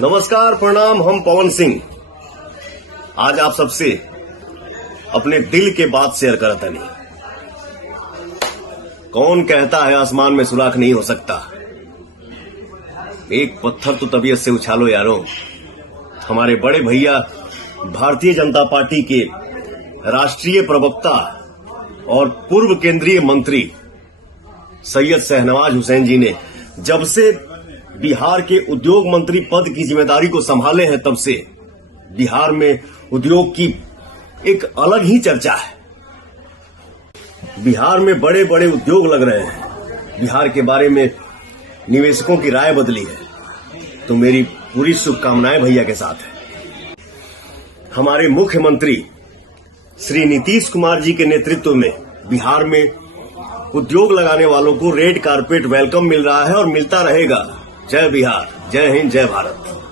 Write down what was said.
नमस्कार, प्रणाम। हम पवन सिंह आज आप सबसे अपने दिल के बात शेयर करता नहीं। कौन कहता है आसमान में सुराख नहीं हो सकता। एक पत्थर तो तबीयत से उछालो यारों। हमारे बड़े भैया भारतीय जनता पार्टी के राष्ट्रीय प्रवक्ता और पूर्व केंद्रीय मंत्री सैयद शहनवाज हुसैन जी ने जब से बिहार के उद्योग मंत्री पद की जिम्मेदारी को संभाले हैं, तब से बिहार में उद्योग की एक अलग ही चर्चा है। बिहार में बड़े बड़े उद्योग लग रहे हैं। बिहार के बारे में निवेशकों की राय बदली है, तो मेरी पूरी शुभकामनाएं भैया के साथ है। हमारे मुख्यमंत्री श्री नीतीश कुमार जी के नेतृत्व में बिहार में उद्योग लगाने वालों को रेड कारपेट वेलकम मिल रहा है और मिलता रहेगा। जय बिहार, जय हिंद, जय भारत।